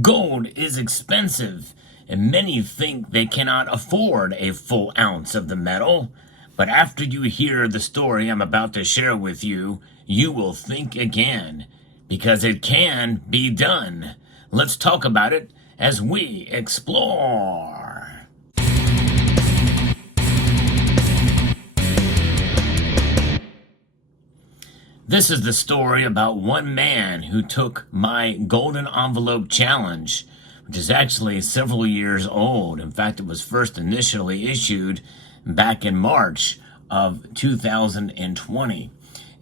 Gold is expensive, and many think they cannot afford a full ounce of the metal. But after you hear the story I'm about to share with you, you will think again, because it can be done. Let's talk about it as we explore. This is the story about one man who took my golden envelope challenge, which is actually several years old. In fact, it was first initially issued back in March of 2020.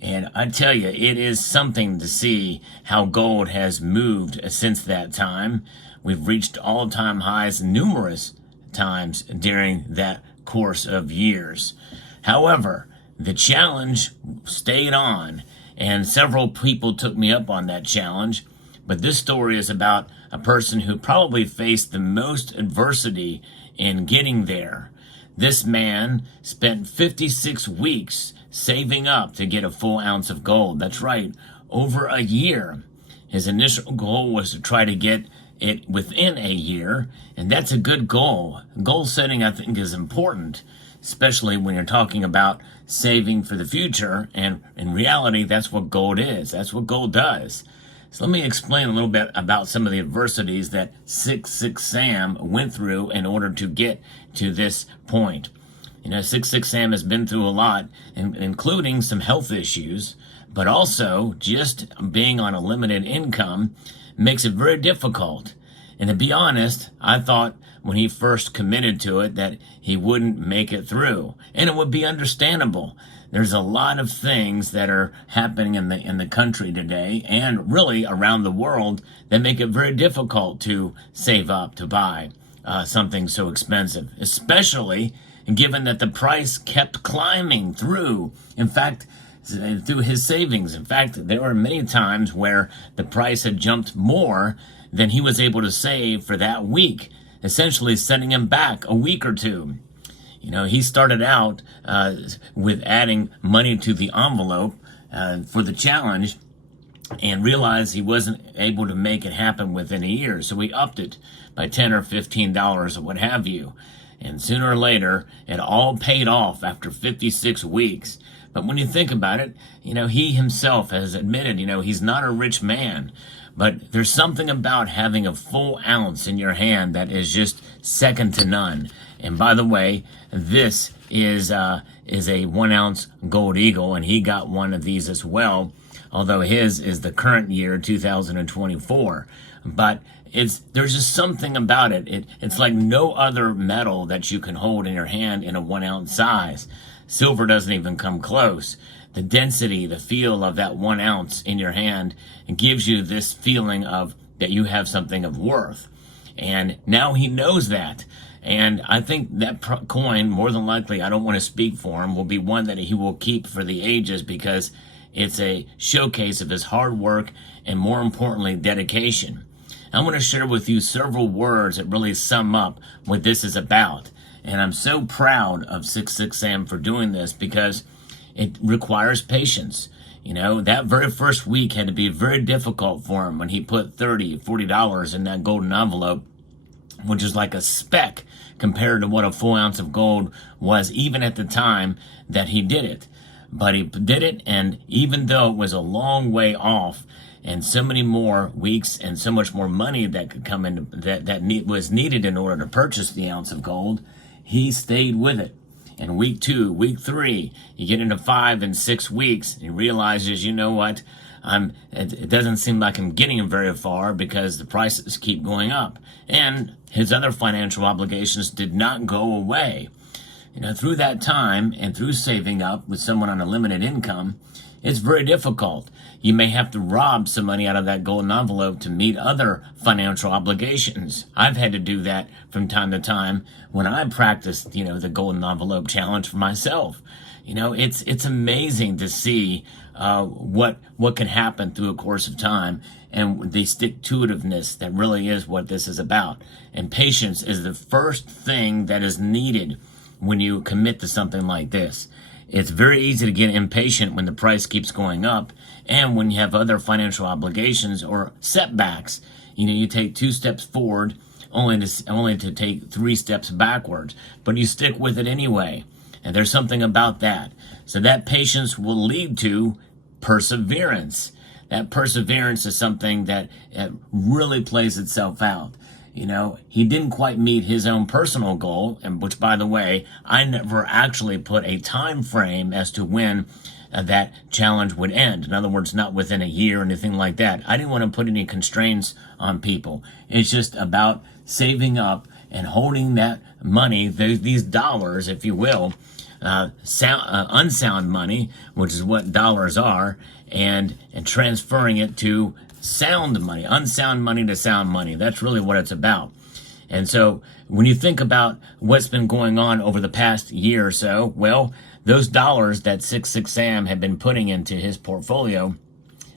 And I tell you, it is something to see how gold has moved since that time. We've reached all-time highs numerous times during that course of years. However, the challenge stayed on, and several people took me up on that challenge. But this story is about a person who probably faced the most adversity in getting there. This man spent 56 weeks saving up to get a full ounce of gold. That's right, over a year. His initial goal was to try to get it within a year, and that's a good goal. Goal setting, I think, is important, especially when you're talking about saving for the future, and in reality, that's what gold is. That's what gold does. So let me explain a little bit about some of the adversities that 66 Sam went through in order to get to this point. You know, 66 Sam has been through a lot, including some health issues, but also just being on a limited income makes it very difficult. And to be honest, I thought when he first committed to it that he wouldn't make it through. And it would be understandable. There's a lot of things that are happening in the country today and really around the world that make it very difficult to save up to buy something so expensive, especially given that the price kept climbing through. In fact, through his savings. In fact, there were many times where the price had jumped more than he was able to save for that week, essentially setting him back a week or two. You know, he started out with adding money to the envelope for the challenge and realized he wasn't able to make it happen within a year. So he upped it by $10 or $15 or what have you. And sooner or later, it all paid off after 56 weeks. But when you think about it, you know, he himself has admitted, you know, he's not a rich man. But there's something about having a full ounce in your hand that is just second to none. And by the way, this is a 1 ounce gold eagle, and he got one of these as well, although his is the current year, 2024. But there's just something about it. It's like no other metal that you can hold in your hand in a 1 ounce size. Silver doesn't even come close. The density, the feel of that 1 ounce in your hand gives you this feeling of that you have something of worth. And now he knows that. And I think that coin, more than likely, I don't want to speak for him, will be one that he will keep for the ages because it's a showcase of his hard work and, more importantly, dedication. I'm going to share with you several words that really sum up what this is about. And I'm so proud of 66 Sam for doing this because it requires patience. You know, that very first week had to be very difficult for him when he put $30, $40 in that golden envelope, which is like a speck compared to what a full ounce of gold was even at the time that he did it. But he did it, and even though it was a long way off, and so many more weeks and so much more money that could come in that was needed in order to purchase the ounce of gold, he stayed with it. And week 2, week 3, you get into 5 and 6 weeks, and he realizes, you know what, it doesn't seem like I'm getting very far because the prices keep going up. And his other financial obligations did not go away. You know, through that time and through saving up with someone on a limited income, it's very difficult. You may have to rob some money out of that golden envelope to meet other financial obligations. I've had to do that from time to time when I practiced, you know, the golden envelope challenge for myself. You know, it's amazing to see what can happen through a course of time, and the stick-to-itiveness that really is what this is about. And patience is the first thing that is needed when you commit to something like this. It's very easy to get impatient when the price keeps going up and when you have other financial obligations or setbacks. you take 2 steps forward only to take 3 steps backwards, but you stick with it anyway. And there's something about that. So that patience will lead to perseverance. That perseverance is something that really plays itself out. He didn't quite meet his own personal goal, and which, by the way, I never actually put a time frame as to when that challenge would end. In other words, not within a year or anything like that. I didn't want to put any constraints on people. It's just about saving up and holding that money, these dollars, if you will, unsound money, which is what dollars are, and transferring it to sound money, unsound money to sound money. That's really what it's about. And so when you think about what's been going on over the past year or so, well, those dollars that 6'6" Sam had been putting into his portfolio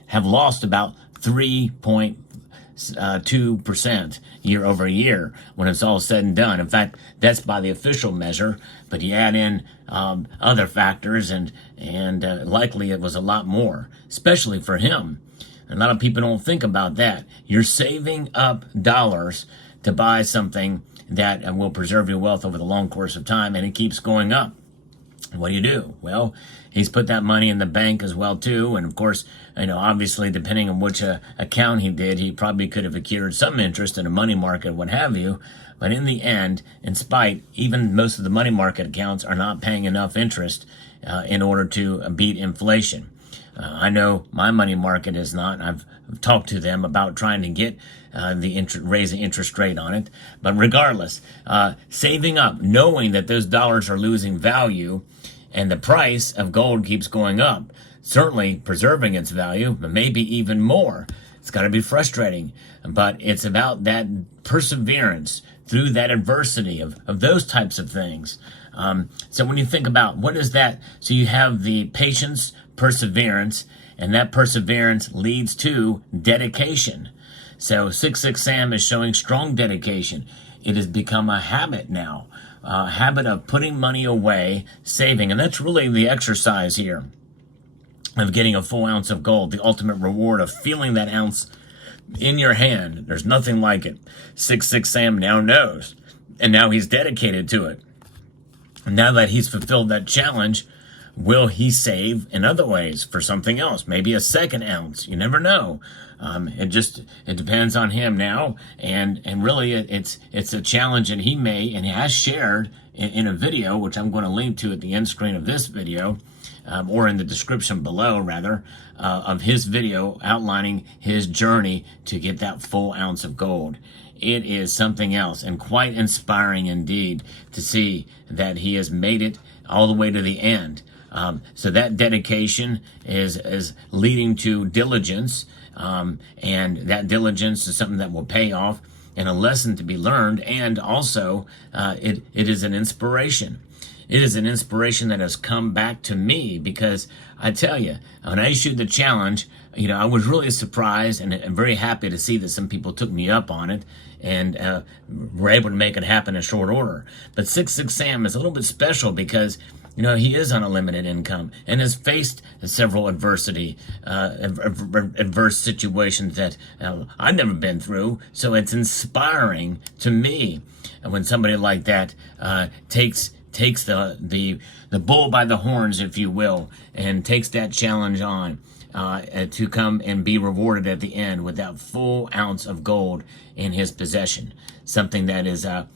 have lost about 3.2% year over year when it's all said and done. In fact, that's by the official measure, but you add in other factors, and likely it was a lot more, especially for him. A lot of people don't think about that. You're saving up dollars to buy something that will preserve your wealth over the long course of time, and it keeps going up. What do? Well, he's put that money in the bank as well too, and of course, obviously, depending on which account he did, he probably could have accrued some interest in a money market, what have you. But in the end, even most of the money market accounts are not paying enough interest in order to beat inflation. I know my money market is not. I've talked to them about trying to get raise the interest rate on it. But regardless, saving up, knowing that those dollars are losing value, and the price of gold keeps going up, certainly preserving its value, but maybe even more. It's got to be frustrating, but it's about that perseverance through that adversity of those types of things. So when you think about what is that, so you have the patience, perseverance, and that perseverance leads to dedication. So 6'6" Sam is showing strong dedication. It has become a habit now, a habit of putting money away, saving, and that's really the exercise here of getting a full ounce of gold, the ultimate reward of feeling that ounce in your hand. There's nothing like it. 6'6" Sam now knows, and now he's dedicated to it. Now that he's fulfilled that challenge, will he save in other ways for something else? Maybe a second ounce. You never know. It depends on him now, and really it's a challenge that he may and has shared in a video, which I'm going to link to at the end screen of this video, or in the description below, rather, of his video outlining his journey to get that full ounce of gold. It is something else, and quite inspiring indeed to see that he has made it all the way to the end. So that dedication is leading to diligence, and that diligence is something that will pay off, and a lesson to be learned, and also it is an inspiration. It is an inspiration that has come back to me, because I tell you, when I issued the challenge, I was really surprised and very happy to see that some people took me up on it and were able to make it happen in short order. But 6'6" Sam is a little bit special because he is on a limited income and has faced several adverse situations that I've never been through. So it's inspiring to me when somebody like that takes the bull by the horns, if you will, and takes that challenge on to come and be rewarded at the end with that full ounce of gold in his possession. Something that is that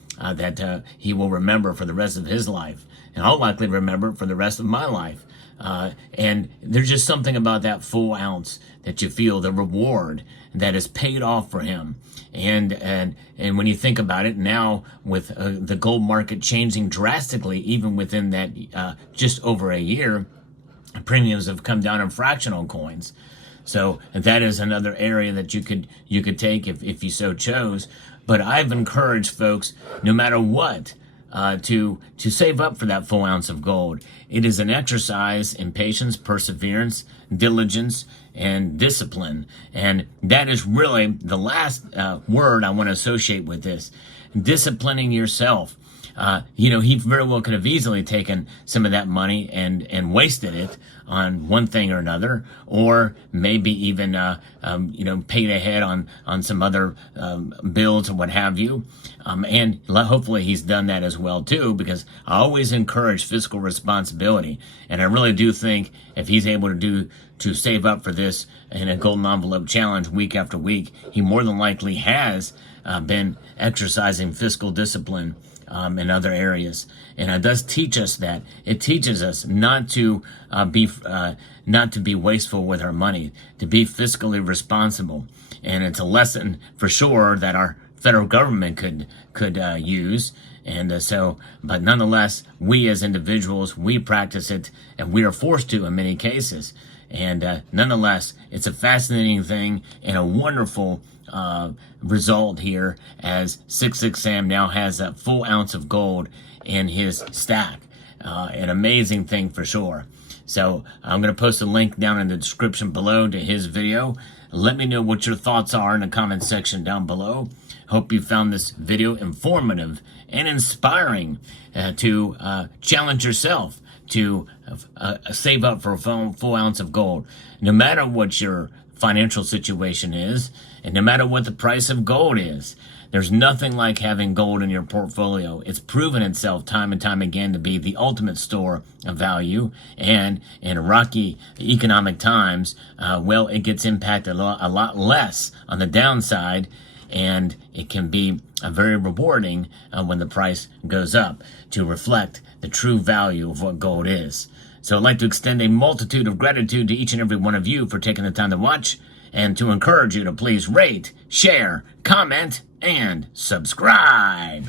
he will remember for the rest of his life, and I'll likely remember for the rest of my life. And there's just something about that full ounce that you feel, the reward that is paid off for him. And when you think about it now, with the gold market changing drastically, even within that just over a year, premiums have come down in fractional coins. So that is another area that you could take if you so chose. But I've encouraged folks, no matter what, to save up for that full ounce of gold. It is an exercise in patience, perseverance, diligence, and discipline. And that is really the last word I want to associate with this. Disciplining yourself. he very well could have easily taken some of that money and wasted it on one thing or another, or maybe even paid ahead on some other bills or what have you. And hopefully he's done that as well too, because I always encourage fiscal responsibility, and I really do think if he's able to save up for this in a golden envelope challenge week after week, he more than likely has been exercising fiscal discipline in other areas. And it does teach us that. It teaches us not to be wasteful with our money, to be fiscally responsible. And it's a lesson for sure that our federal government could use. And but nonetheless, we as individuals, we practice it, and we are forced to in many cases. And nonetheless, it's a fascinating thing and a wonderful result here, as 66 Sam now has a full ounce of gold in his stack. An amazing thing for sure. So I'm going to post a link down in the description below to his video. Let me know what your thoughts are in the comment section down below. Hope you found this video informative and inspiring to challenge yourself to save up for a full ounce of gold. No matter what your financial situation is, and no matter what the price of gold is, there's nothing like having gold in your portfolio. It's proven itself time and time again to be the ultimate store of value. And in rocky economic times, it gets impacted a lot less on the downside, and it can be very rewarding when the price goes up, to reflect the true value of what gold is. So I'd like to extend a multitude of gratitude to each and every one of you for taking the time to watch, and to encourage you to please rate, share, comment, and subscribe.